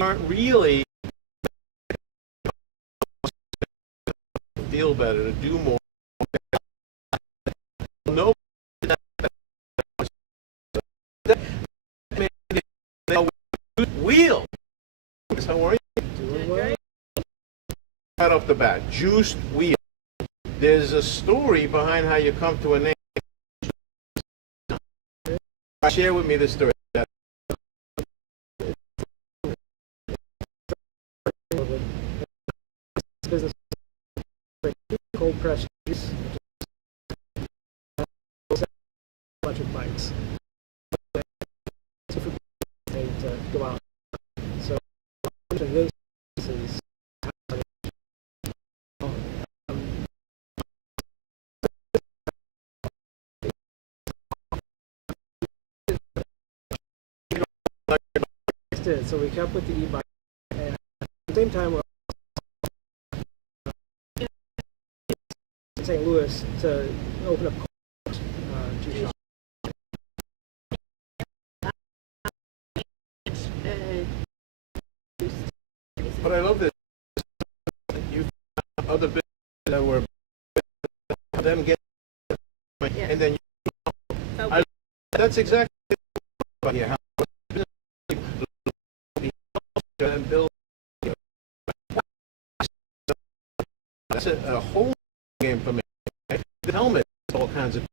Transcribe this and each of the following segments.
aren't really feel better, to do more. No wheel. How are you? Doing well. Right off the bat, juiced wheel. There's a story behind how you come to a name. Share with me the story. Business cold press juice, electric bikes. So to go out. So this is so we kept with the e-bike, and at the same time we're in St. Louis to open up juice shop. But I love that you found other businesses that were them get, and then that's exactly what here. And build. That's a whole game for me. Right? The helmet, all kinds of.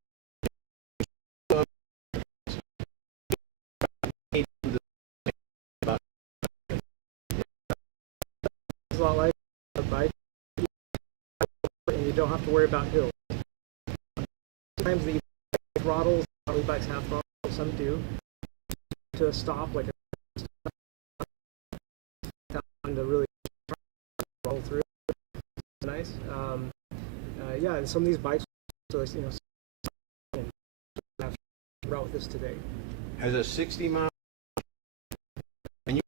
It's a lot like a bike, and you don't have to worry about hills. Sometimes the throttles, e-bikes have throttles, some do. To stop, like to really roll through. It's nice. Yeah, and some of these bikes, so have route with this today. Has a 60-mile, and you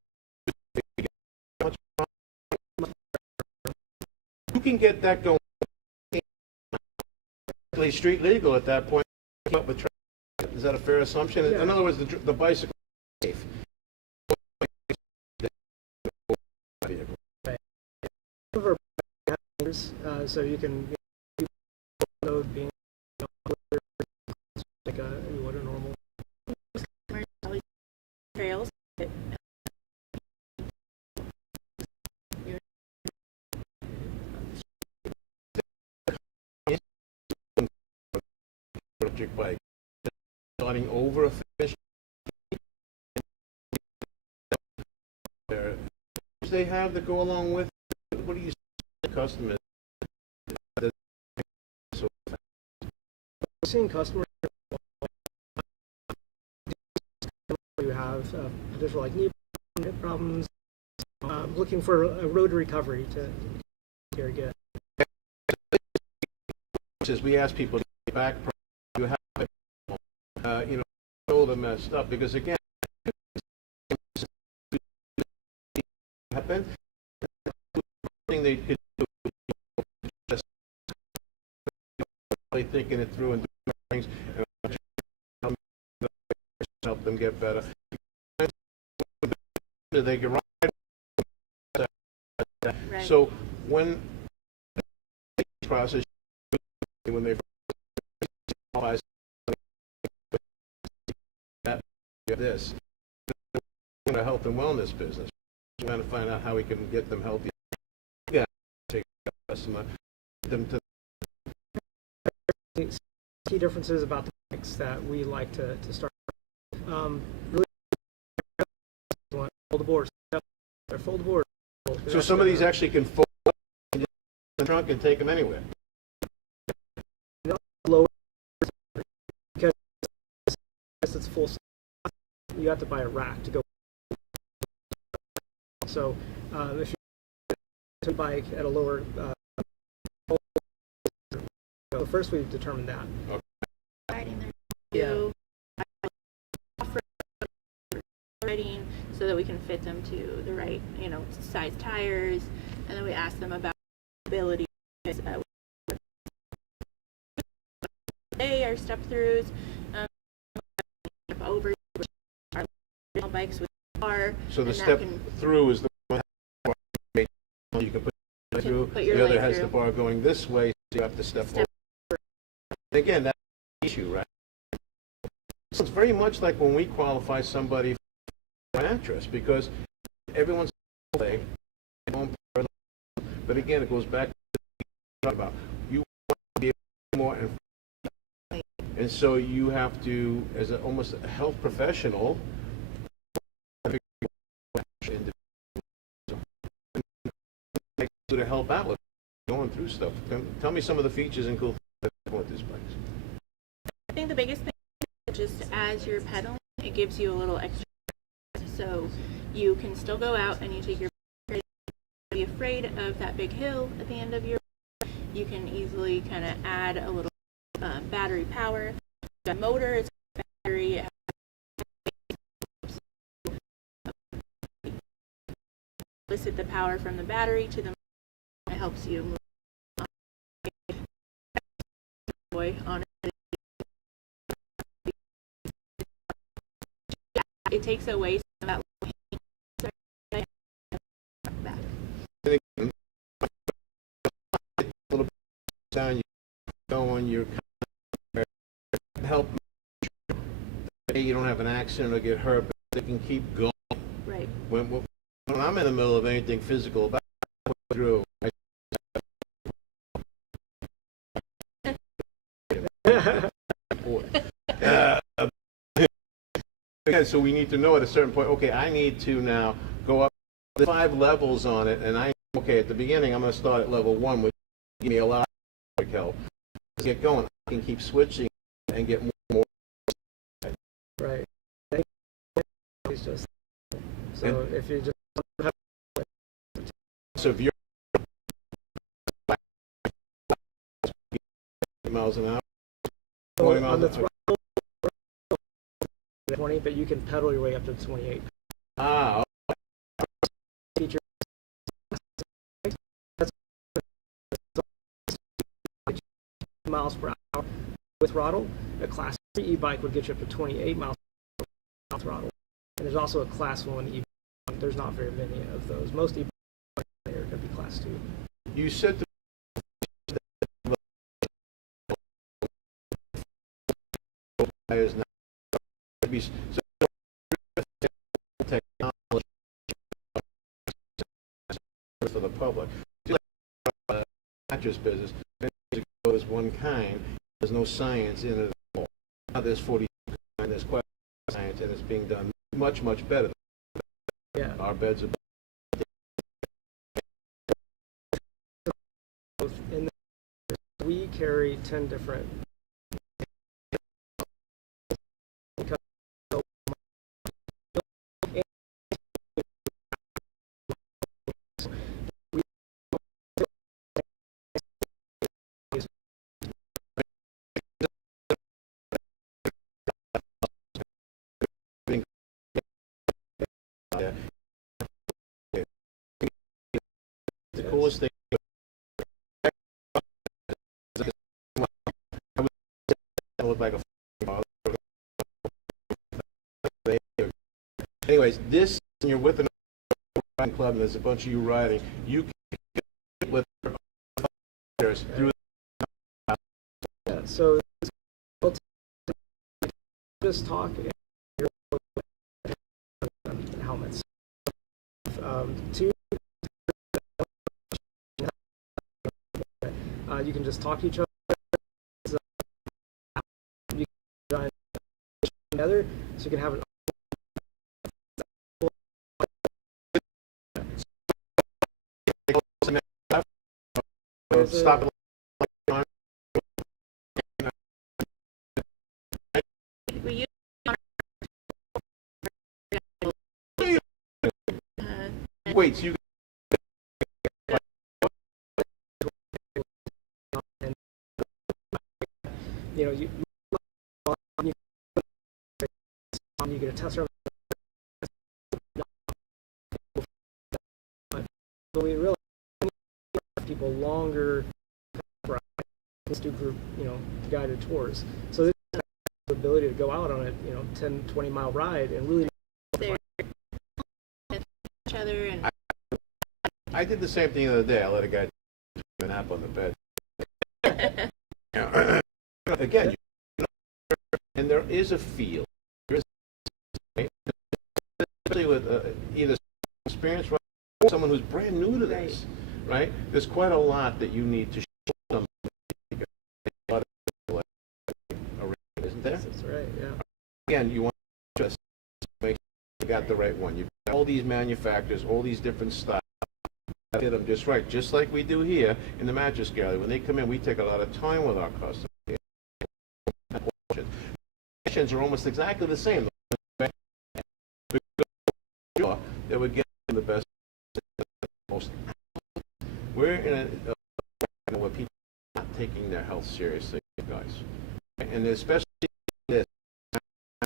can get that going. Street legal at that point. Is that a fair assumption? Yeah. In other words, the bicycle is safe. So you can being like what a normal trails. Electric bike starting over a finish. They have that go along with. What do you see customers? Seeing customers who have potential like knee problems, looking for a road recovery to very good. We ask people to get back. You have, shoulder messed up because again, happen. Thing they could do, just thinking it through and doing things, and help them get better. They can ride. Right. So when the process, when they realize this, in a health and wellness business, we're trying to find out how we can get them healthy. Yeah, take a customer, them to. Key differences about the bikes that we like to start. Really, foldable. They're foldable. So some of these actually can fold in the trunk and take them anywhere. Lower because it's full size. You have to buy a rack to go. So if you take a bike at a lower, so first we've determined that. Okay. Yeah. Riding so that we can fit them to the right, size tires, and then we ask them about ability. They are step throughs over our bikes with bar. So the and that step can through is the one you can put your through. put your The other leg has through. the bar going this way, so you have to step over. Again, that's the issue, right? So it's very much like when we qualify somebody for an actress, because everyone's way, but again, it goes back to what about you want to be more and so you have to, as almost a health professional, to help out with going through stuff. Tell me some of the features and cool things with these bikes. I think the biggest thing is just as you're pedaling, it gives you a little extra. So you can still go out and you take your bike, be afraid of that big hill at the end of your bike. You can easily kind of add a little battery power. The motor is battery. Elicit the power from the battery to the motor. It helps you move on it. It takes away some of that little bit down, you go on your help. You don't have an accident or get hurt, but they can keep going. Right. When I'm in the middle of anything physical, about through. Again, so we need to know at a certain point, okay, I need to now go up 5 levels on it, and okay, at the beginning, I'm going to start at level 1, which give me a lot of help. Let's get going. I can keep switching and get more. Right. It's just so if you just so if you're miles an hour, 20 miles on the an hour. throttle 20, but you can pedal your way up to 28. Ah, Feature miles per hour with throttle. A class 3 e-bike would get you up to 28 miles per hour throttle. And there's also a class 1 e-bike. There's not very many of those. Most e-bikes are going to be class 2. you said is not be so technology for the public. Mattress business is one kind. There's no science in it at all. Now there's 40 and there's quite science, and it's being done much better. Yeah. Our beds are. In we carry 10 different. The coolest thing. Look like a. Anyways, this you're with an riding club, and there's a bunch of you riding. You can with through. Yeah, so just talk helmets. Two, you can just talk to each other. You can join together, so you can have an. Stop it. We use Wait, so you you get a test run. But we realize people longer let's do group, guided tours. So this has the ability to go out on a, 10, 20 mile ride and really other. And I did the same thing the other day. I let a guy take a nap on the bed. Again, and there is a feel. There is, especially with either experience or someone who's brand new to this, right? There's quite a lot that you need to show them. Isn't there? That's right, yeah. Again, you want to just make sure you got the right one. You've got all these manufacturers, all these different styles. Get them just right, just like we do here in the mattress gallery. When they come in, we take a lot of time with our customers. Questions are almost exactly the same. They would get the best, most. We're in a where people are not taking their health seriously, guys, and especially this,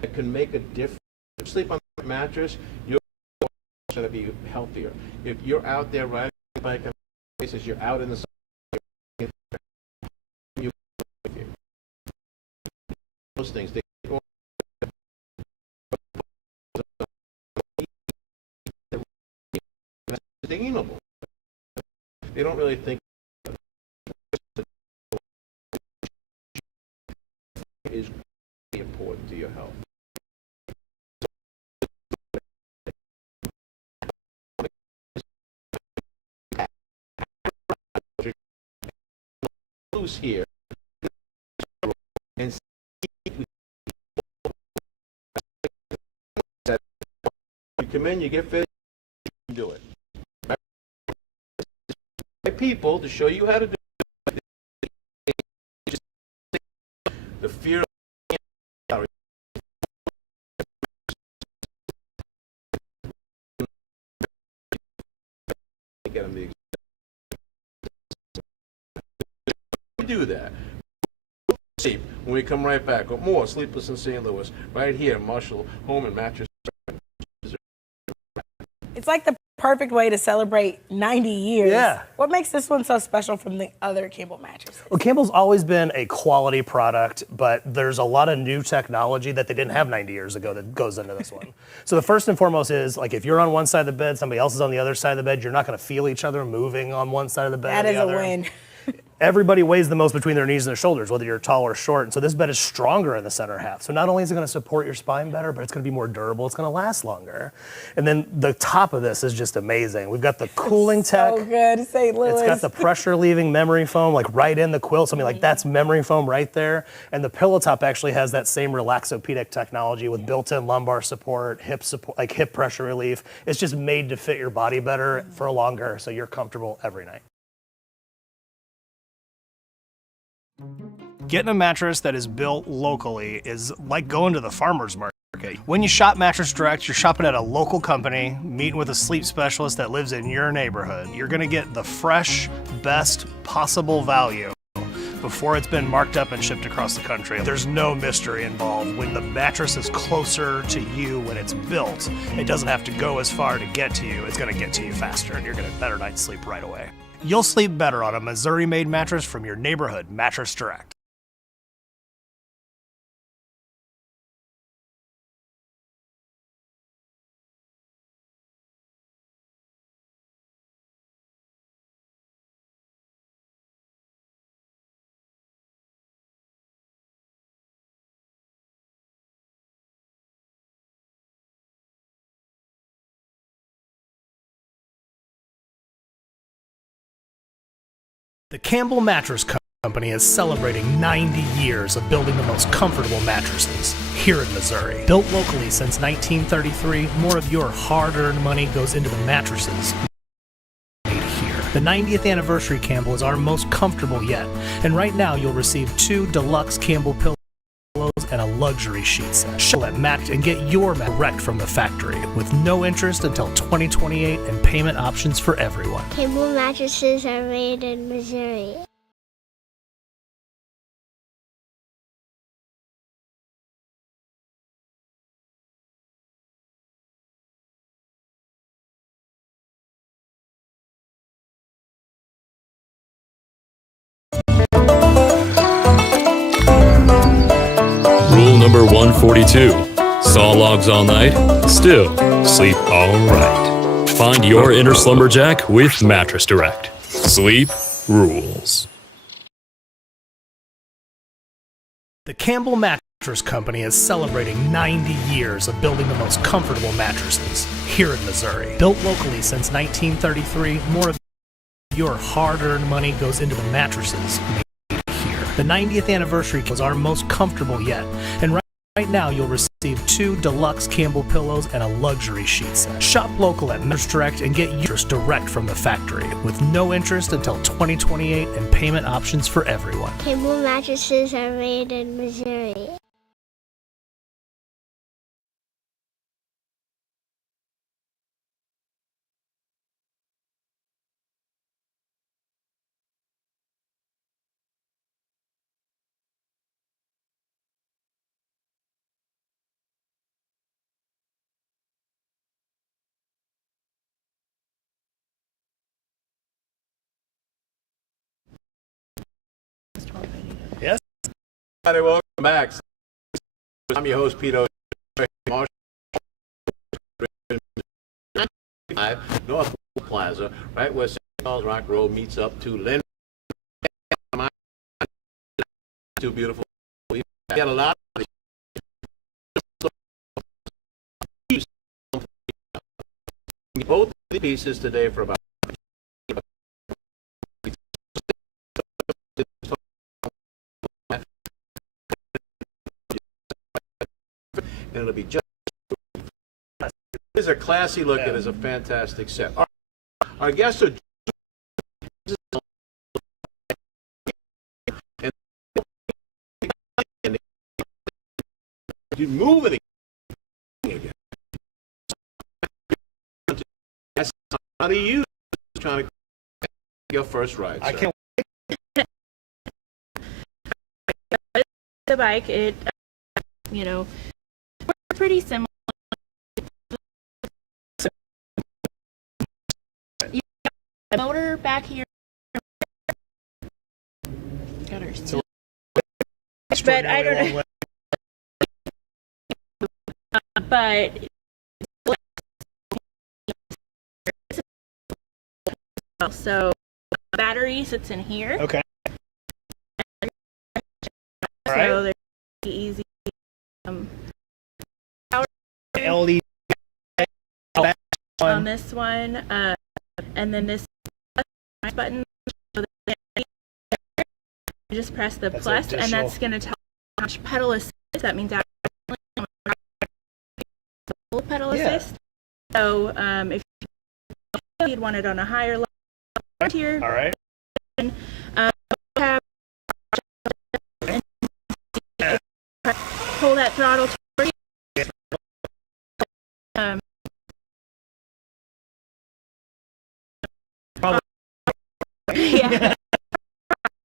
it can make a difference. If you sleep on a mattress, you're going to be healthier. If you're out there riding a bike on places, you're out in the sun. Those things. Sustainable. They don't really think is important to your health. Loose here and you come in, you get fit, you do it. People to show you how to do it. The fear of get them the do that. When we come right back, more Sleepless in St. Louis, right here, Marshall Home and Mattress. It's like the perfect way to celebrate 90 years. Yeah. What makes this one so special from the other Campbell mattresses? Well, Campbell's always been a quality product, but there's a lot of new technology that they didn't have 90 years ago that goes into this one. So the first and foremost is, like, if you're on one side of the bed, somebody else is on the other side of the bed, you're not going to feel each other moving on one side of the bed That or is the a other. win. Everybody weighs the most between their knees and their shoulders, whether you're tall or short. And so this bed is stronger in the center half. So not only is it going to support your spine better, but it's going to be more durable. It's going to last longer. And then the top of this is just amazing. We've got the cooling tech. So good, St. Louis. It's got the pressure leaving memory foam like right in the quilt. So I mean, like, that's memory foam right there. And the pillow top actually has that same relaxopedic technology with built-in lumbar support, like hip pressure relief. It's just made to fit your body better for longer, so you're comfortable every night. Getting a mattress that is built locally is like going to the farmer's market. When you shop Mattress Direct, you're shopping at a local company, meeting with a sleep specialist that lives in your neighborhood. You're gonna get the fresh, best possible value before it's been marked up and shipped across the country. There's no mystery involved. When the mattress is closer to you when it's built, it doesn't have to go as far to get to you. It's gonna get to you faster, and you're gonna get a better night's sleep right away. You'll sleep better on a Missouri-made mattress from your neighborhood Mattress Direct. The Campbell Mattress Company is celebrating 90 years of building the most comfortable mattresses here in Missouri. Built locally since 1933, more of your hard-earned money goes into the mattresses made here. The 90th anniversary Campbell is our most comfortable yet, and right now you'll receive 2 deluxe Campbell pillows and a luxury sheet set. Show at Mac and get your mat direct from the factory with no interest until 2028 and payment options for everyone. Campbell mattresses are made in Missouri. Rule number 142. Saw logs all night, still sleep all right. Find your inner slumberjack with Mattress Direct. Sleep rules. The Campbell Mattress Company is celebrating 90 years of building the most comfortable mattresses here in Missouri. Built locally since 1933, more of your hard-earned money goes into the mattresses made here. The 90th anniversary was our most comfortable yet, and right now you'll receive 2 deluxe Campbell pillows and a luxury sheet set. Shop local at Mattress Direct and get interest direct from the factory with no interest until 2028 and payment options for everyone. Campbell mattresses are made in Missouri. Yes. Everybody, welcome back. I'm your host, Peter Marshall. North Plaza, right where St. Charles Rock Road meets up to Lynn. Too beautiful. We got a lot of both the pieces today for about and it'll be just it's a classy look. It is a fantastic set. Our guests are you move it again. How do you trying to your first ride? I sir? can't. The bike, it, pretty similar. You got a motor back here. Got her still. But I don't know. But so battery sits in here. Okay. All So right. they're easy. LED On this one, and then this button. So you just press the That's plus, and additional. that's going to tell how much pedal assist. That means full pedal Yeah. assist. So if you'd want it on a higher level here, All right. pull that throttle toward you. Yeah.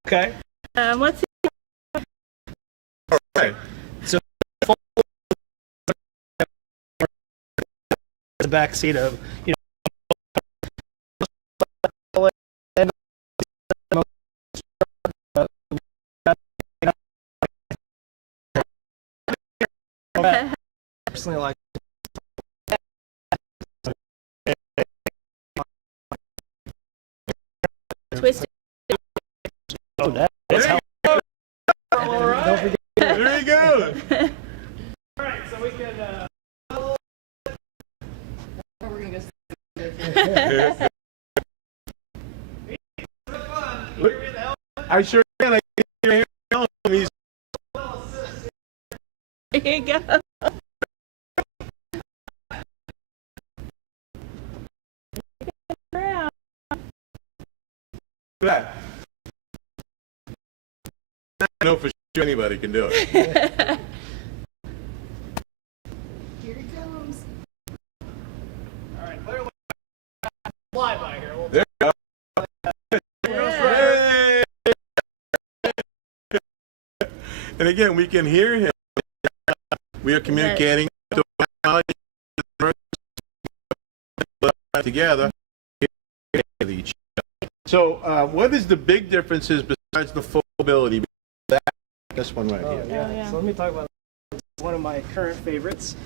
Okay. Let's see. Right. So the back seat of personally like Twist it. oh that is how Don't forget. There you go. All right, so we can. I sure can. I can hear him. There you go. That. I know for sure anybody can do it. Here it comes. All right, clearly. Fly by here. There you go. Hey! And again, we can hear him. We are communicating together. So, what is the big differences besides the full ability? This one right here. Yeah. So let me talk about one of my current favorites.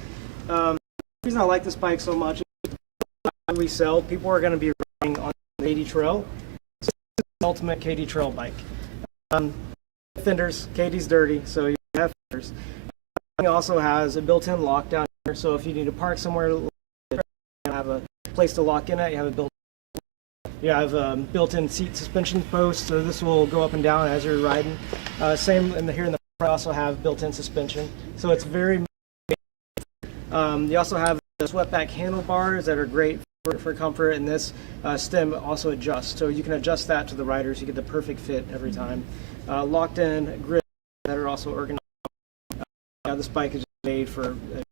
The reason I like this bike so much is we sell, people are going to be riding on the KD Trail. So it's the ultimate KD Trail bike. Fenders, KD's dirty, so you have fenders. It also has a built-in lock down here, so if you need to park somewhere, you have a place to lock in at. You have a built-in seat suspension post, so this will go up and down as you're riding. Same here in the front, also have built-in suspension, so it's very. You also have the swept-back handlebars that are great for comfort, and this stem also adjusts, so you can adjust that to the riders. You get the perfect fit every time. Locked-in grips that are also ergonomic. This bike is made for a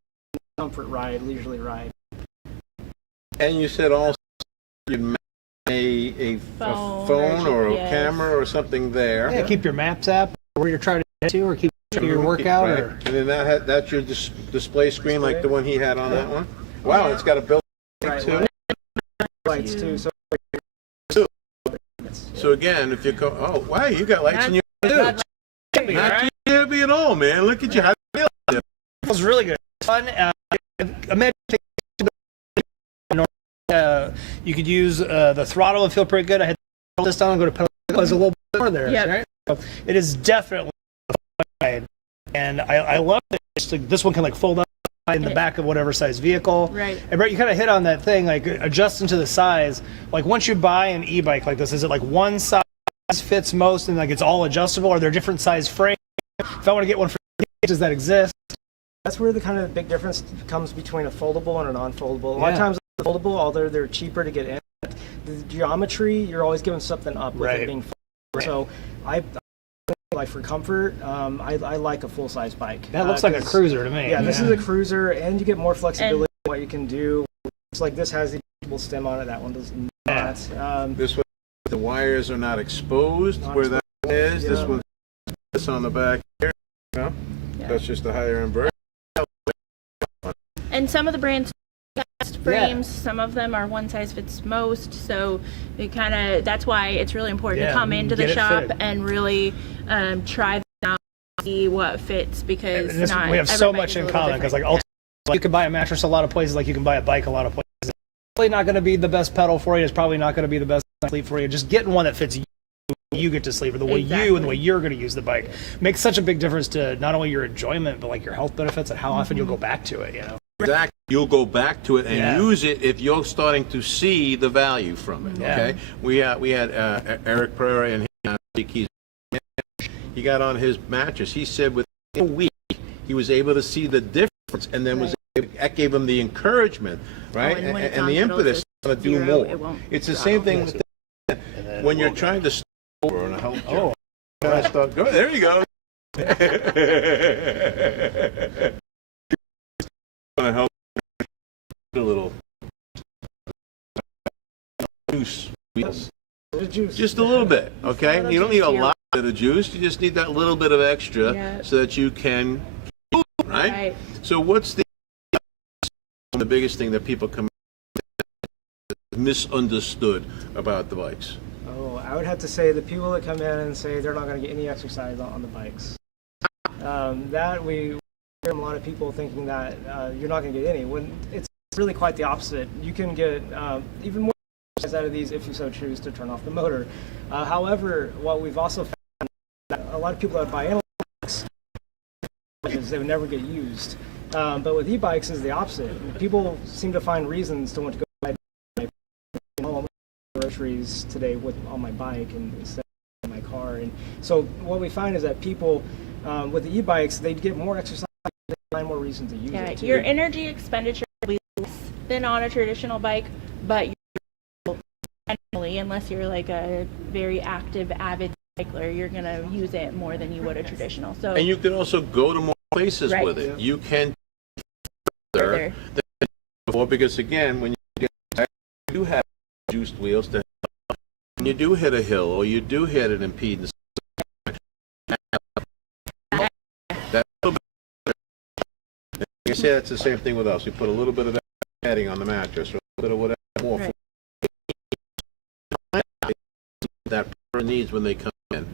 comfort ride, leisurely ride. And you said also you'd mount a phone or a camera or something there. Yeah, keep your Maps app where you're trying to get to, or keep your workout. Right. Or... And then that's your display screen like the one he had on that one? Wow, it's got a built-in too. Lights too. So again, if you go, oh wow, you got lights in your too. Not too heavy at all, man. Look at you. How do you feel? It feels really good. It's fun. Imagine you could use the throttle and feel pretty good. I had this down and go to pedal. There's a little bit more there, right? So it is definitely a fun ride, and I love it. Just like, this one can like fold up in the back of whatever size vehicle. Right. And Brett, you kind of hit on that thing, like adjusting to the size. Like once you buy an e-bike like this, is it like one size fits most and like it's all adjustable? Are there different size frames? If I want to get one for does that exist? That's where the kind of big difference comes between a foldable and a non-foldable. A lot of times the foldable, although they're cheaper to get in, the geometry, you're always giving something up with it being foldable. So I like for comfort, I like a full-size bike. That looks like a cruiser to me. Yeah, this is a cruiser, and you get more flexibility in what you can do. It's like this has the adjustable stem on it, that one does not. This one, the wires are not exposed where that is. This one's on the back here. You know? That's just a higher end version. And some of the brands have frames, some of them are one size fits most, so it kind of, that's why it's really important to come into the shop and really try them out, see what fits, because we have so much in common, because like ultimately you can buy a mattress a lot of places like you can buy a bike a lot of places. It's probably not going to be the best pedal for you. It's probably not going to be the best sleep for you. Just getting one that fits you get to sleep, or the way you and the way you're going to use the bike makes such a big difference to not only your enjoyment but like your health benefits and how often you'll go back to it, you know. Exactly. You'll go back to it and use it if you're starting to see the value from it. Okay. We had Eric Pereira and he got on his mattress. He said within a week he was able to see the difference, and then that gave him the encouragement, right, and the impetus to do more. It's the same thing with when you're trying to store on a health job. There you go. Gonna help a little juice, just a little bit, okay? You don't need a lot of the juice. You just need that little bit of extra so that you can, right? So what's the biggest thing that people misunderstood about the bikes? Oh, I would have to say the people that come in and say they're not going to get any exercise on the bikes. That we hear from a lot of people thinking that you're not going to get any, when it's really quite the opposite. You can get even more exercise out of these if you so choose to turn off the motor. However, what we've also found is that a lot of people that buy analog bikes, they would never get used. But with e-bikes is the opposite. People seem to find reasons to want to go buy groceries today on my bike and instead of my car. And so what we find is that people with the e-bikes, they get more exercise, they find more reasons to use it. Your energy expenditure will be less than on a traditional bike, but generally, unless you're like a very active, avid cycler, you're going to use it more than you would a traditional. So, and you can also go to more places with it. You can further than before, because again, when you do have juiced wheels, to when you do hit a hill or you do hit an impedance, that little bit, you say that's the same thing with us. We put a little bit of padding on the mattress, or a little bit of whatever more. That person needs when they come in.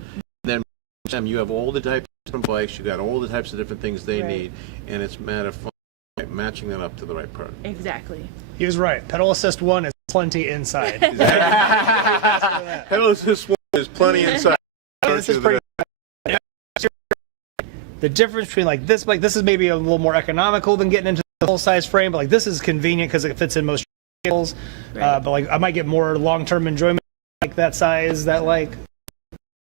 And then you have all the types of different bikes, you got all the types of different things they need, and it's a matter of matching that up to the right part. Exactly. He was right. Pedal Assist 1 is plenty inside. Hell is this one? There's plenty inside. This is pretty. The difference between like this bike, this is maybe a little more economical than getting into the full size frame, but like this is convenient because it fits in most vehicles. But like I might get more long-term enjoyment like that size. That like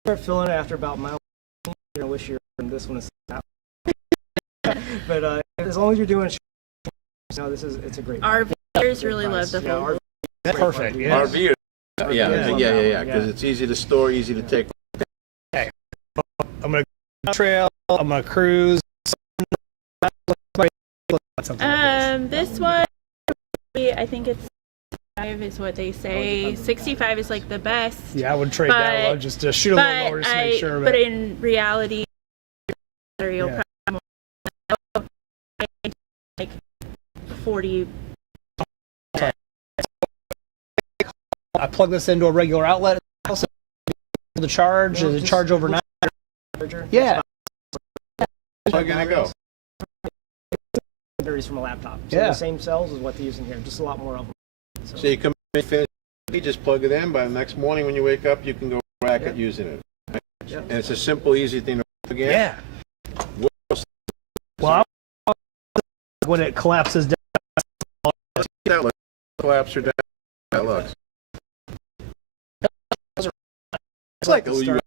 Start filling it after about mile. You're gonna wish you were in this one. But as long as you're doing, it's a great. RVers really love the full. that's perfect. Yeah. RV. Yeah. Because it's easy to store, easy to take. I'm gonna go trail. I'm gonna cruise. This one, I think it's 65 is what they say. 65 is like the best. Yeah, I would trade that one just to shoot a little lower just to make sure. But in reality, you'll probably like 40. I plug this into a regular outlet. Also, the charge is it charge overnight? Yeah. How can I go? Batteries from a laptop. So Yeah. the same cells is what they use in here, just a lot more of them. So you come in, finish, you just plug it in. By the next morning when you wake up, you can go back at using it. Right? And it's a simple, easy thing to plug in. Yeah. Well, when it collapses down. That looks collapse or down. That looks. It's like a start.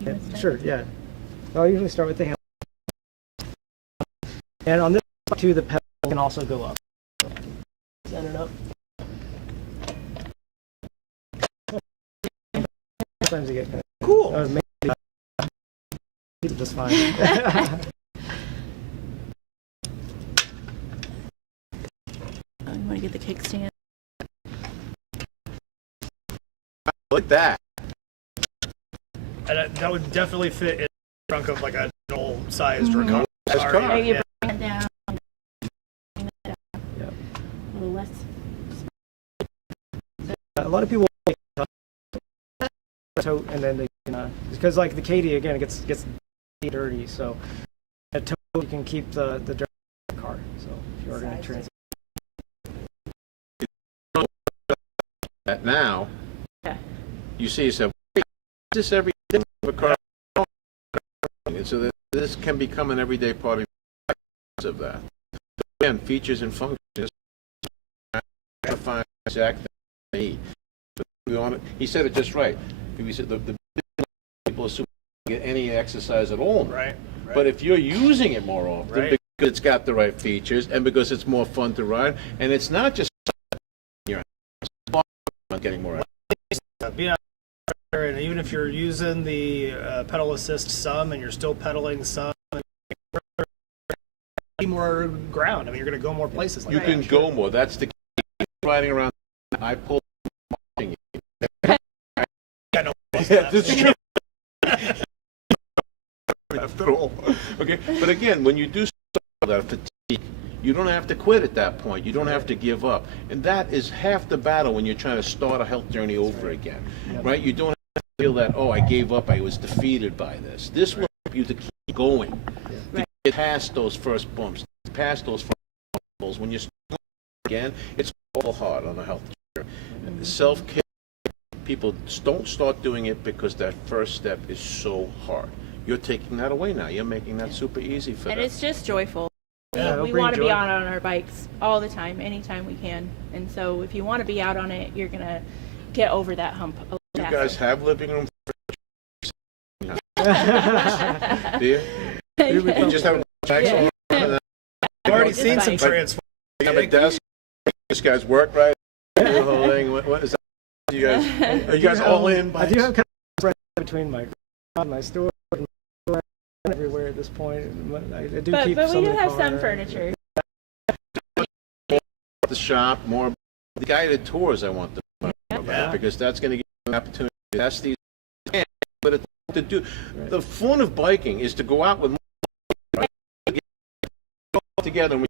Yeah, sure, yeah. I'll usually start with the handle. And on this one too, the pedal can also go up. Send it up. Sometimes you get kind of Cool. maybe just fine. You want to get the kickstand? Look at that. And that would definitely fit in the trunk of like a normal sized recovery That's car. car. Maybe Yeah. bring it down. Yep. A little less. A lot of people tote and then they can, because like the Katie again it gets dirty, so a tote you can keep the dirt in the car. So if you are going to transit. That now, Yeah. you see yourself, this every day of a car. And so this can become an everyday part of that. Again, features and functions. Find the exact thing they need. He said it just right. He said the people assume you get any exercise at all. Right. But if you're using it more often, Right. because it's got the right features and because it's more fun to ride, and it's not just you're getting more. Being out there, and even if you're using the pedal assist some and you're still pedaling some, more ground. I mean, you're going to go more places. Like You that. can go more. That's the key. Riding around, I pull. Yeah, no, Yeah, that's true. After all, okay. But again, when you do that fatigue, you don't have to quit at that point. You don't have to give up, and that is half the battle when you're trying to start a health journey over again, right? You don't have to feel that, oh, I gave up, I was defeated by this. This will help you to keep going, to get past those first bumps, past those first bumps. When you start again, it's all hard on a health journey. Self-care. People don't start doing it because that first step is so hard. You're taking that away now. You're making that super easy for them. And it's just joyful. Yeah, it'll we bring want to be joy. out on our bikes all the time, anytime we can. And so if you want to be out on it, you're going to get over that hump a little You faster. guys have living room do you? You just have a axle. I've already Just seen some bike. transform. You have a desk. This guy's work, right? The whole thing. What is that? You guys, are you guys all in? I do have kind of spread between my store and everywhere at this point. I do But keep we some do in the have car. some furniture. The shop, more the guided tours. I want them about because that's going to give you an opportunity to test these. But it's to do the fun of biking is to go out with more, right? Go together and we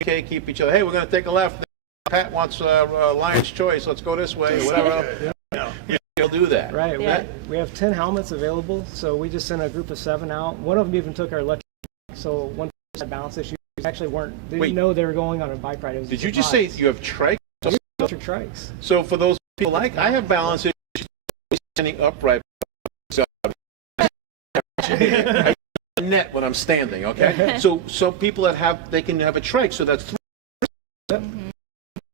communicate, keep each other. Hey, we're going to take a left. Pat wants Lion's Choice. Let's go this way. Whatever. You'll do that. Right. Yeah. We have 10 helmets available, so we just sent a group of 7 out. One of them even took our electric. So one had balance issues. They actually didn't Wait. know they were going on a bike ride. It was a Did you just say surprise. you have trike? electric trikes. So for those people like I have balance issues standing upright. So I use a net when I'm standing. Okay. So some people they can have a trike. So that's 3.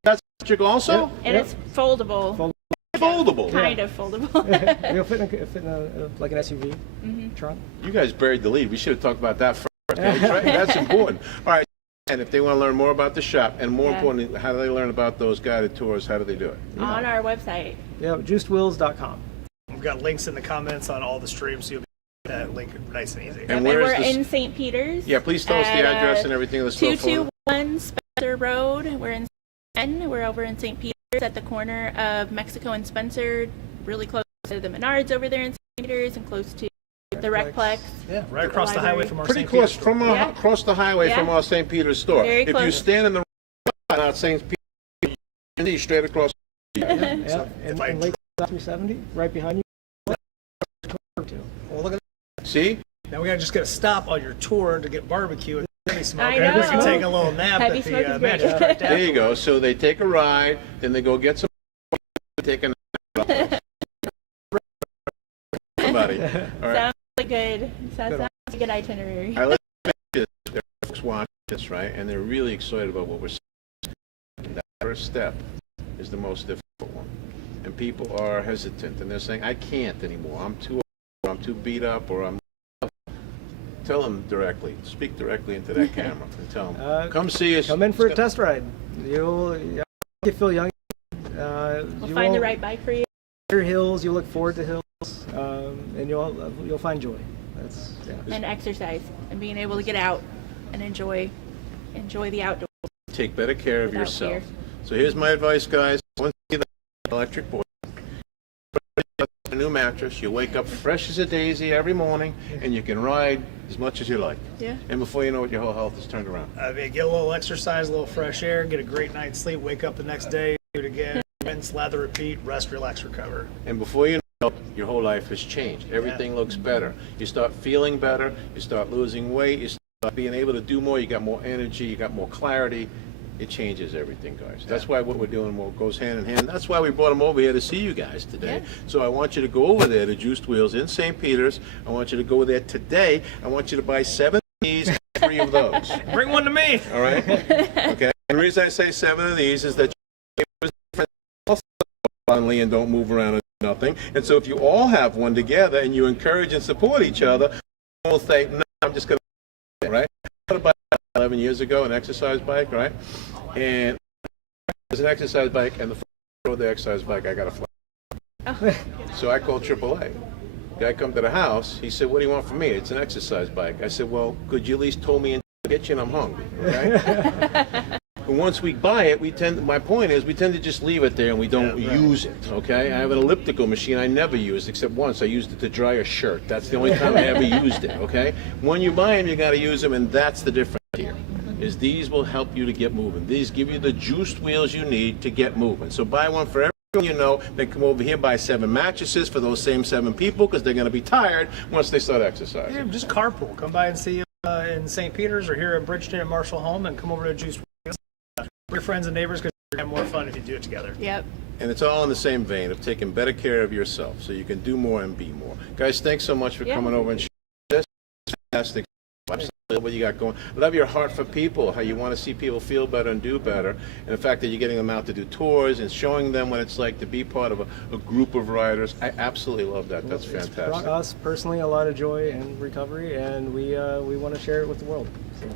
That's electric also. And it's foldable. Foldable. Kind of foldable. It'll fit in like an SUV trunk. You guys buried the lead. We should have talked about that first. Okay? That's important. All right. And if they want to learn more about the shop, and more importantly, how do they learn about those guided tours? How do they do it? On our website. Yeah, juicedwheels.com. We've got links in the comments on all the streams, so you'll be that link nice and easy. And we're where is this? in St. Peters. Yeah, please tell us the address and everything. Let's go forward. 221 Spencer Road. We're in We're over in St. Peters at the corner of Mexico and Spencer, really close to the Menards over there in St. Peters and close to the Recplex. Yeah, right across the highway from our Pretty St. close Peter's store. across the highway from our St. Peter's store. Very if you close. stand in the out St. Peter's, you see straight across. Yeah, and Lake 370, right behind you. Well, look at See? now we just got to stop on your tour to get barbecue and heavy smoke. I And we can know. take a little nap Heavy at smoke the is great. mattress track There you go. So they take a ride, then they go get some, take a nap. Somebody. All right. Sounds like good. Sounds like a good itinerary. All right, let's make this. There are folks watching this, right? And they're really excited about what we're saying. That first step is the most difficult one. And people are hesitant, and they're saying, I can't anymore. I'm too old, or I'm too beat up, or I'm... Tell them directly. Speak directly into that camera and tell them, come see us. Come in for a test ride. You feel young. We'll find the right bike for you. Your hills, you look forward to hills, and you'll find joy. That's And exercise and being able to get out and enjoy the outdoors. Take better care of Without yourself. fear. So here's my advice, guys. Once you get the electric board, a new mattress, you wake up fresh as a daisy every morning, and you can ride as much as you like. Yeah. And before you know it, your whole health is turned around. I mean, get a little exercise, a little fresh air, get a great night's sleep, wake up the next day, do it again, rinse, lather, repeat, rest, relax, recover. And before you know it, your whole life has changed. Everything looks better. You start feeling better. You start losing weight. You start being able to do more. You got more energy. You got more clarity. It changes everything, guys. That's why what we're doing goes hand in hand. That's why we brought them over here to see you guys today. Yeah. So I want you to go over there to Juiced Wheels in St. Peters. I want you to go there today. I want you to buy 7 of these and 3 of those. Bring one to me. All right? Okay. And the reason I say 7 of these is that funny and don't move around and do nothing. And so if you all have one together and you encourage and support each other, we'll think, no, I'm just going to, right? I got a bike 11 years ago, an exercise bike, right? And there's an exercise bike, and the first road the exercise bike, I got a flat. So I called AAA. Guy come to the house. He said, "What do you want from me?" "It's an exercise bike." I said, "Well, could you at least tow me into the kitchen? I'm hungry." Okay? And once we buy it, my point is, we tend to just leave it there and we don't use it, okay? I have an elliptical machine I never used except once. I used it to dry a shirt. That's the only time I ever used it, okay? When you buy them, you got to use them, and that's the difference here, is these will help you to get moving. These give you the juiced wheels you need to get moving. So buy one for everyone you know, then come over here, buy 7 mattresses for those same 7 people, because they're going to be tired once they start exercising. Yeah, just carpool. Come by and see you in St. Peters or here in Bridgeton at Marshall Home, and come over to Juice Wheels. Your friends and neighbors, because you're going to have more fun if you do it together. Yep. And it's all in the same vein of taking better care of yourself so you can do more and be more. Guys, thanks so much for coming over and sharing this. It's fantastic. What you got going. Love your heart for people, how you want to see people feel better and do better. And the fact that you're getting them out to do tours and showing them what it's like to be part of a group of riders. I absolutely love that. That's fantastic. It's brought us personally a lot of joy and recovery, and we want to share it with the world. So.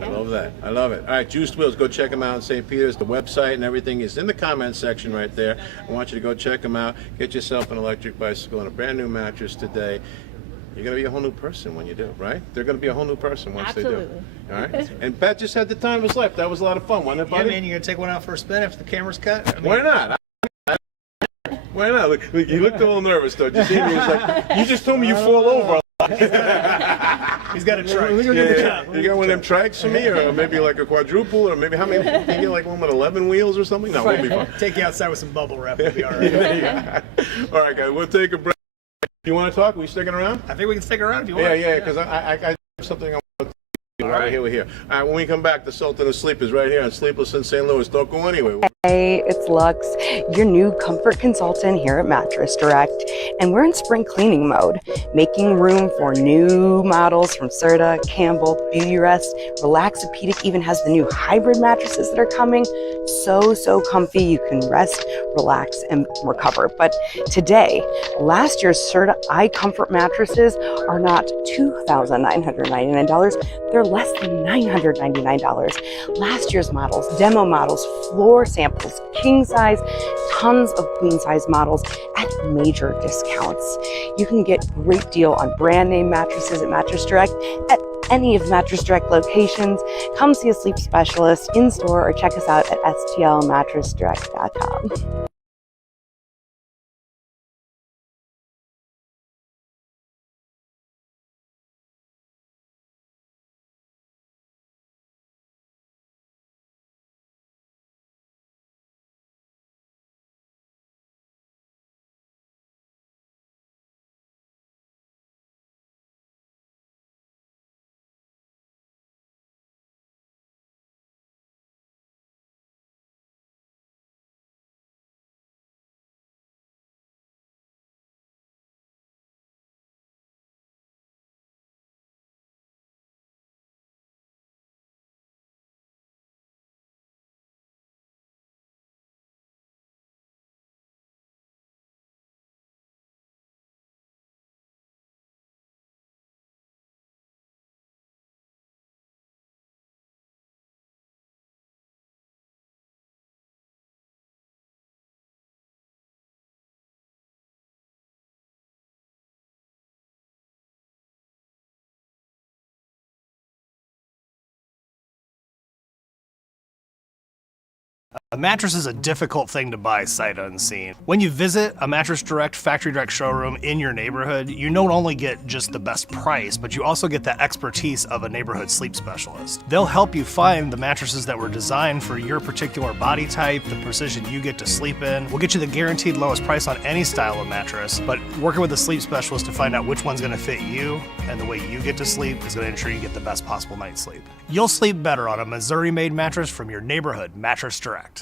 I love that. I love it. All right, Juiced Wheels, go check them out in St. Peters. The website and everything is in the comments section right there. I want you to go check them out. Get yourself an electric bicycle and a brand new mattress today. You're going to be a whole new person when you do, right? They're going to be a whole new person once they do. All right? And Pat just had the time of his life. That was a lot of fun, wasn't it, Yeah, buddy? man, you going to take one out for a spin after the camera's cut? I mean, Why not? Why not? Look, he looked a little nervous, though. Did you see him? He was like, you just told me you fall over. he's got a truck. Yeah. You got one of them trikes for me, or maybe like a quadruple, or maybe how many? Can you get like one with 11 wheels or something? No, we'll be fine. Take you outside with some bubble wrap. We'll be all right. All right, guys, we'll take a break. You want to talk? Are we sticking around? I think we can stick around if you want. Yeah, because I have something I want to Right here, we're here. All right, when we come back, the Sultan of Sleep is right here on Sleepless in St. Louis. Don't go anywhere. Hey, it's Lux, your new comfort consultant here at Mattress Direct, and we're in spring cleaning mode, making room for new models from Serta, Campbell, Beautyrest. Relaxopedic even has the new hybrid mattresses that are coming. So comfy, you can rest, relax, and recover. But today, last year's Serta iComfort mattresses are not $2,999, they're less than $999. Last year's models, demo models, floor samples, king size, tons of queen size models at major discounts. You can get a great deal on brand name mattresses at Mattress Direct at any of Mattress Direct locations. Come see a sleep specialist in store or check us out at stlmattressdirect.com. A mattress is a difficult thing to buy sight unseen. When you visit a Mattress Direct, Factory Direct showroom in your neighborhood, you don't only get just the best price, but you also get the expertise of a neighborhood sleep specialist. They'll help you find the mattresses that were designed for your particular body type, the precision you get to sleep in. We'll get you the guaranteed lowest price on any style of mattress, but working with a sleep specialist to find out which one's gonna fit you and the way you get to sleep is gonna ensure you get the best possible night's sleep. You'll sleep better on a Missouri-made mattress from your neighborhood Mattress Direct.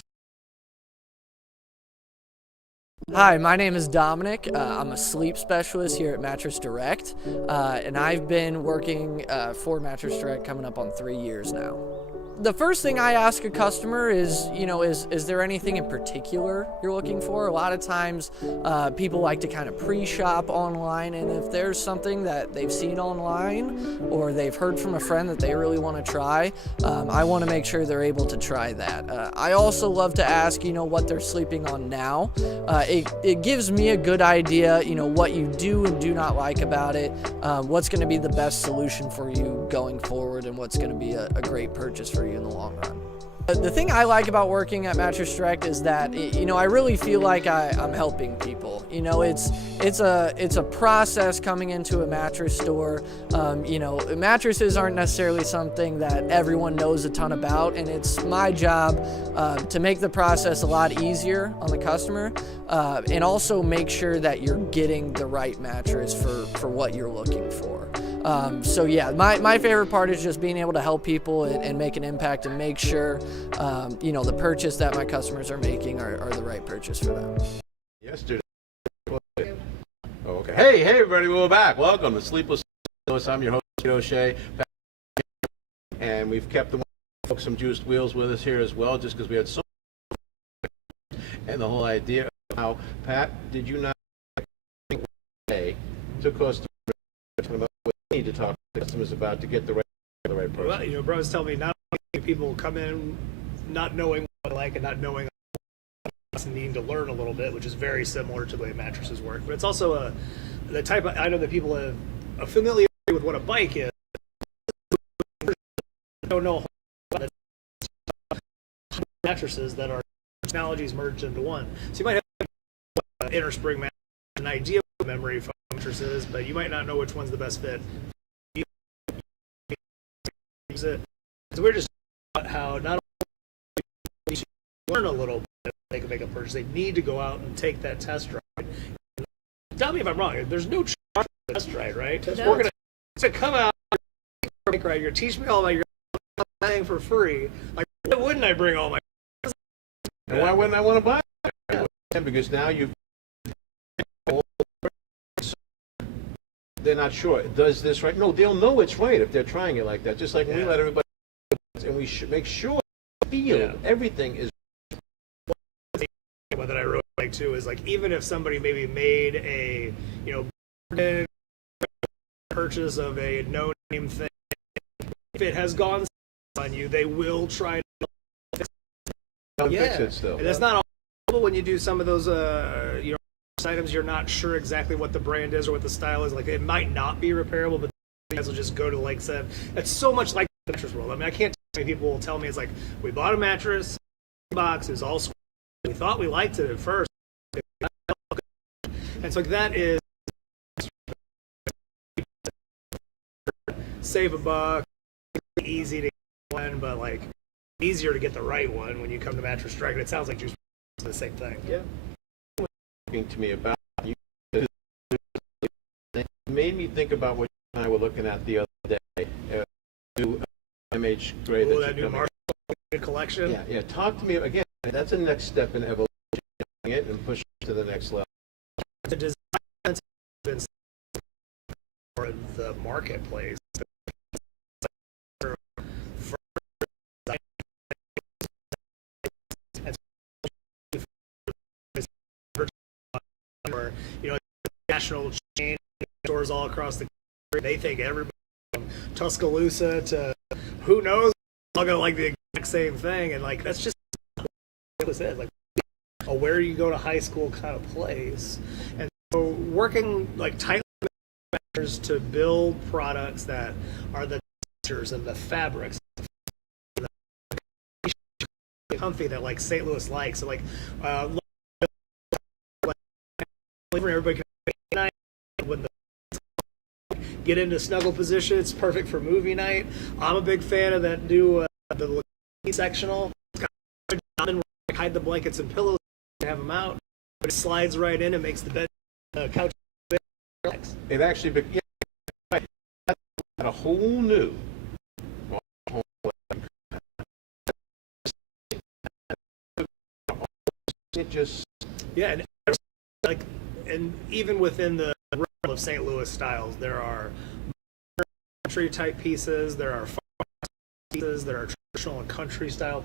Hi, my name is Dominic. I'm a sleep specialist here at Mattress Direct, and I've been working for Mattress Direct coming up on 3 years now. The first thing I ask a customer is, is there anything in particular you're looking for? A lot of times people like to kind of pre-shop online, and if there's something that they've seen online or they've heard from a friend that they really want to try, I want to make sure they're able to try that. I also love to ask, what they're sleeping on now. It gives me a good idea, what you do and do not like about it, what's going to be the best solution for you going forward, and what's going to be a great purchase for you in the long run. The thing I like about working at Mattress Direct is that, I really feel like I'm helping people. It's a process coming into a mattress store. Mattresses aren't necessarily something that everyone knows a ton about, and it's my job to make the process a lot easier on the customer, and also make sure that you're getting the right mattress for what you're looking for. So yeah, my favorite part is just being able to help people and make an impact and make sure, the purchase that my customers are making are the right purchase for them. Yesterday. Oh, okay. Hey, everybody, we're back. Welcome to Sleepless. I'm your host, O'Shea, and we've kept the folks some juiced wheels with us here as well, just because we had so much. And the whole idea of how, Pat, did you not think took us to what we need to talk to customers about to get the right person? Well, bro's telling me not only people come in not knowing what they like and not knowing and needing to learn a little bit, which is very similar to the way mattresses work, but it's also the type of item that people have a familiarity with what a bike is. Don't know a whole lot of mattresses that are technologies merged into one. So you might have an inner spring mattress, an idea of memory foam mattresses, but you might not know which one's the best fit. So we're just about how not only learn a little bit, they can make a purchase. They need to go out and take that test ride. Tell me if I'm wrong. There's no charge for the test ride, right? No. We're gonna come out bike ride. You're teaching me all about your thing for free. Like, why wouldn't I bring all my? And why wouldn't I want to buy it? Because now they're not sure. Does this right? No, they'll know it's right if they're trying it like that. Just like we let everybody, and we should make sure everything is. One that I really like too is like, even if somebody maybe made a purchase of a no-name thing, if it has gone on you, they will try to fix it still. And that's not all when you do some of those items. You're not sure exactly what the brand is or what the style is. Like, it might not be repairable, but you guys will just go to like said. It's so much like the mattress world. I mean, I can't tell you, people will tell me it's like, we bought a mattress box, it's all square. We thought we liked it at first, and so that is save a buck, easy to get one, but like easier to get the right one when you come to Mattress Direct. And it sounds like you're the same thing. Yeah. Talking to me about you, it made me think about what you and I were looking at the other day. New MH grade. Ooh, that new Marshall collection. Yeah. Talk to me again. That's the next step in evolution, it and push it to the next level. The design has been for the marketplace. Or, national chain stores all across the country, they think everybody from Tuscaloosa to who knows, all gonna like the exact same thing, and like that's just what it said, like a where you go to high school kind of place. And so working like tightly with manufacturers to build products that are the textures and the fabrics comfy that like St. Louis likes. So like everybody can when the get into snuggle position, it's perfect for movie night. I'm a big fan of that new the sectional. Hide the blankets and pillows, have them out, but it slides right in and makes the bed couch relax. It actually a whole new. It just and like, and even within the realm of St. Louis styles, there are country type pieces, there are pieces, there are traditional and country style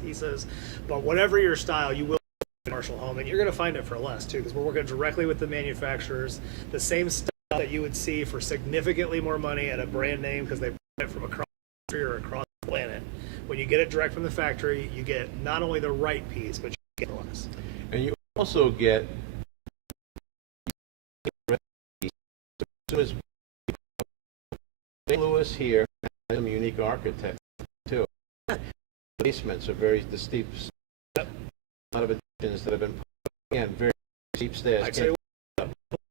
pieces, but whatever your style, you will find Marshall Home, and you're going to find it for less too, because we're working directly with the manufacturers. The same stuff that you would see for significantly more money at a brand name because they brought it from across the country or across the planet. When you get it direct from the factory, you get not only the right piece, but you get less. And you also get St. Louis here has some unique architecture too. Basements are very steep. A lot of additions that have been put in, very steep stairs. I'd say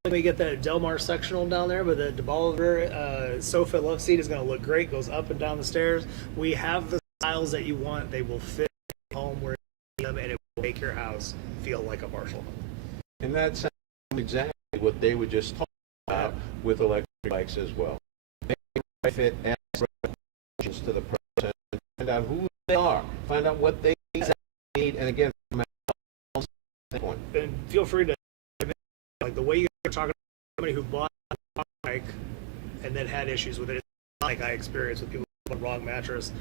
we get that Del Mar sectional down there, but the DeBoliver sofa love seat is going to look great. Goes up and down the stairs. We have the styles that you want. They will fit home where you need them, and it will make your house feel like a Marshall home. And that's exactly what they were just talking about with electric bikes as well. They fit as recommendations to the person, find out who they are, find out what they need, and again, from a standpoint. And feel free to, like the way you're talking about somebody who bought a bike and then had issues with it. It's not like I experienced with people who bought the wrong mattress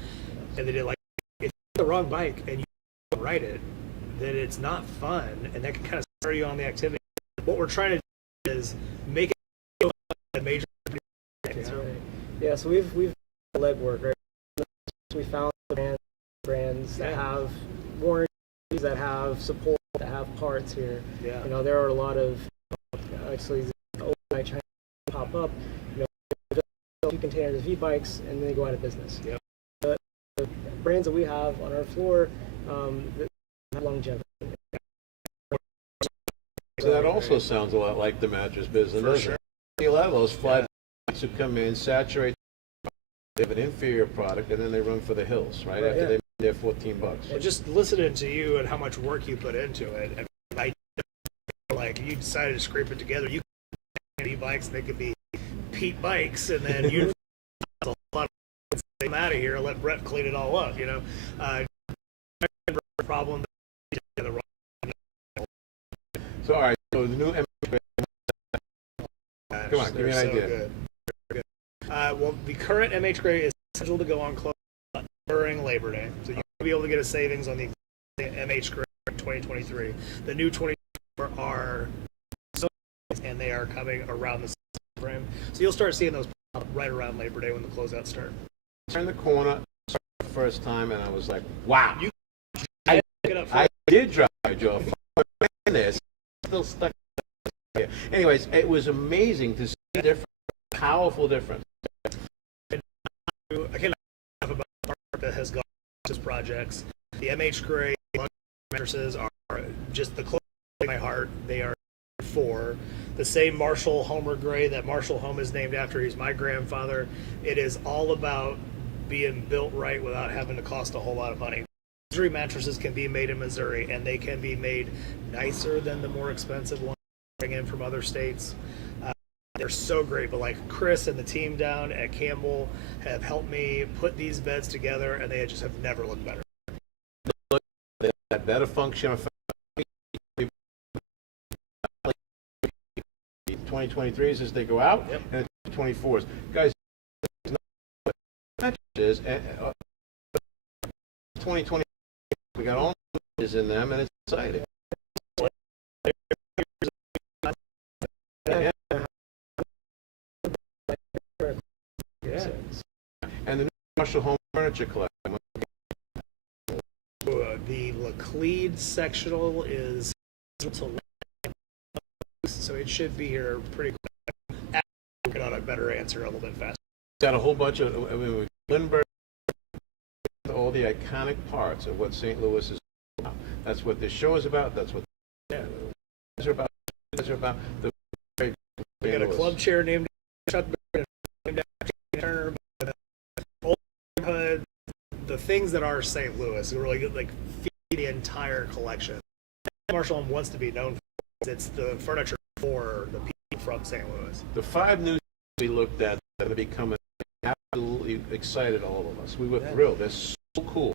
and they did like, if you have the wrong bike and you don't ride it, then it's not fun, and that can kind of spur you on the activity. What we're trying to do is make it a major. That's right. Yeah, so we've done legwork, right? We found the brands that have warranties, that have support, that have parts here. Yeah. There are a lot of actually overnight China pop up. Just a few containers of V-bikes and then they go out of business. Yep. The brands that we have on our floor that have longevity. So that also sounds a lot like the mattress business, doesn't it? A lot of those flat bikes who come in, saturate, they have an inferior product, and then they run for the hills, right? After they make their $14. Well, just listening to you and how much work you put into it, and like you decided to scrape it together. You could be bikes, they could be Pete bikes, and then you a lot of I'm out of here. Let Brett clean it all up. Problem. So all right, so the new MH. Come on, give me an idea. Good. Well, the current MH Gray is scheduled to go on close during Labor Day, so you'll be able to get a savings on the MH Gray 2023. The new 24 are so, and they are coming around the same frame, so you'll start seeing those pop up right around Labor Day when the closeouts start. Turned the corner the first time, and I was like, wow. I I did drive Joe. This still stuck here. Anyways, it was amazing to see the difference, powerful difference. I cannot talk about the part that has gone to projects. The MH Gray mattresses are just the close to my heart. They are for the same Marshall Homer Gray that Marshall Home is named after. He's my grandfather. It is all about being built right without having to cost a whole lot of money. Missouri mattresses can be made in Missouri, and they can be made nicer than the more expensive ones bring in from other states. They're so great, but like Chris and the team down at Campbell have helped me put these beds together, and they just have never looked better. They have better function. 2023s as they go out, Yep. and 24s. Guys, mattresses, 2020, we got all matches in them, and it's exciting. Yeah. And the new Marshall Home Furniture Collection. The Laclede sectional is so it should be here pretty quick. Working on a better answer a little bit faster. Got a whole bunch of Lindbergh, all the iconic parts of what St. Louis is about. That's what this show is about. That's what these are about. These are about the. We got a club chair named Chuck Berry, named after Turner. Old neighborhood, the things that are St. Louis really good, like feed the entire collection. Marshall Home wants to be known for it's the furniture for the people from St. Louis. The 5 new we looked at that are becoming absolutely excited, all of us. We were thrilled. They're so cool.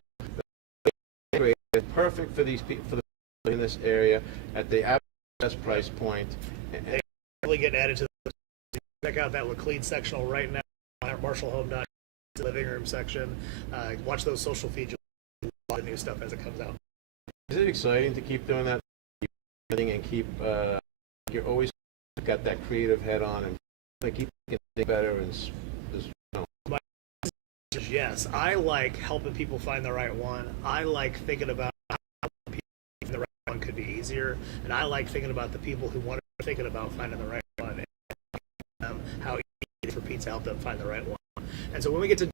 They're perfect for these people, for the people in this area at the absolute best price point. They really get added to the. Check out that Laclede sectional right now on our Marshall Home living room section. Watch those social feeds. You'll see a lot of new stuff as it comes out. Is it exciting to keep doing that and keep? You're always got that creative head on and keep getting better and just, Yes, I like helping people find the right one. I like thinking about how people find the right one could be easier, and I like thinking about the people who want to thinking about finding the right one, and how easy it is for Pete to help them find the right one. And so when we get to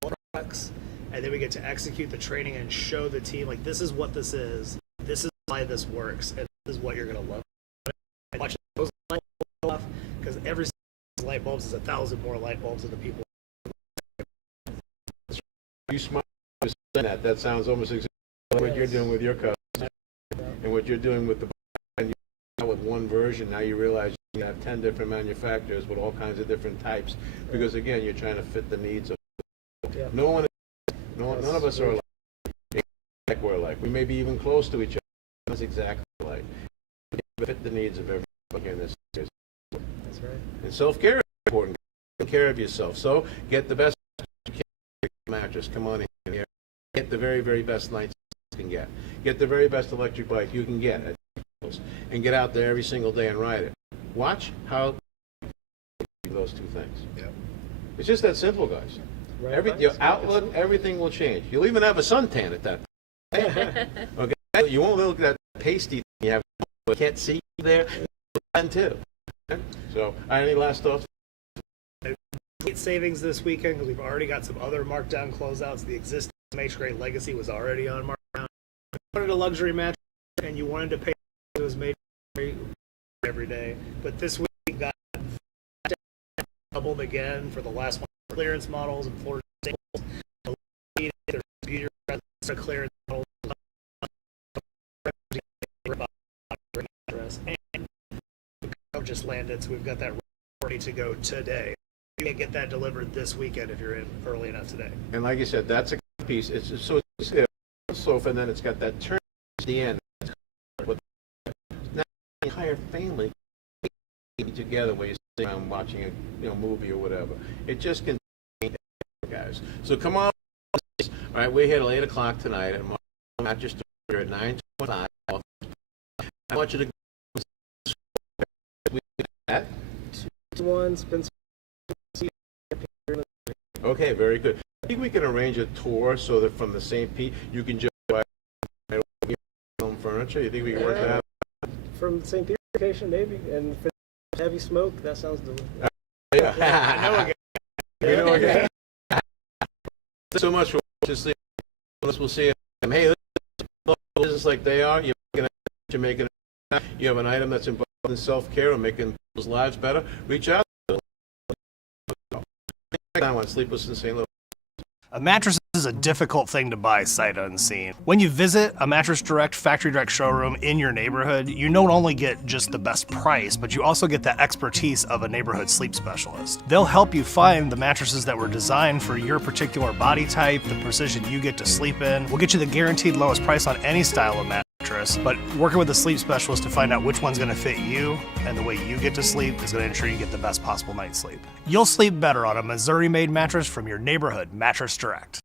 products, and then we get to execute the training and show the team like this is what this is why this works, and this is what you're gonna love. And watch those light bulbs off, because every light bulbs is 1,000 more light bulbs than the people. you smart just saying that. That sounds almost exactly like what you're doing with your customers and what you're doing with the. And you with one version, now you realize you have 10 different manufacturers with all kinds of different types, because again, you're trying to fit the needs of. None of us are alike. Like we're alike. We may be even close to each other. That's exactly alike. We fit the needs of everybody in this. That's right. And self-care is important. Take care of yourself. So get the best mattress. Come on in here. Get the very, very best nights you can get. Get the very best electric bike you can get at and get out there every single day and ride it. Watch how those two things. Yep. It's just that simple, guys. Right. Your outlook, everything will change. You'll even have a suntan at that point. Okay? You won't look at that pasty thing you have, but can't see there. And too. Okay? So, any last thoughts? Great savings this weekend because we've already got some other markdown closeouts. The existing MH Gray Legacy was already on markdown. If you wanted a luxury mattress and you wanted to pay, it was made every day. But this week we got doubled again for the last one. Clearance models and floor staples. There's beauty clearance models. And just landed, so we've got that ready to go today. You can get that delivered this weekend if you're in early enough today. And like you said, that's a piece. It's so it's a sofa, and then it's got that turn at the end. Now the entire family together when you're sitting around watching a movie or whatever. It just can, guys. So come on. All right, we're here till 8 o'clock tonight at Mattress Director at 9:25. I want you to go. Okay, very good. I think we can arrange a tour so that from the St. Pete you can just buy home furniture. You think we can work that out? From St. Peter location, maybe, and for heavy smoke, that sounds delicious. Yeah, I know again. You know again. Thanks so much for watching Sleepless. We'll see you. Hey, business like they are. You're making. You have an item that's involved in self-care or making people's lives better. Reach out. Next time on Sleepless in St. Louis. A mattress is a difficult thing to buy sight unseen. When you visit a Mattress Direct Factory Direct showroom in your neighborhood, you don't only get just the best price, but you also get the expertise of a neighborhood sleep specialist. They'll help you find the mattresses that were designed for your particular body type, the position you get to sleep in. We'll get you the guaranteed lowest price on any style of mattress, but working with a sleep specialist to find out which one's gonna fit you and the way you get to sleep is gonna ensure you get the best possible night's sleep. You'll sleep better on a Missouri-made mattress from your neighborhood Mattress Direct.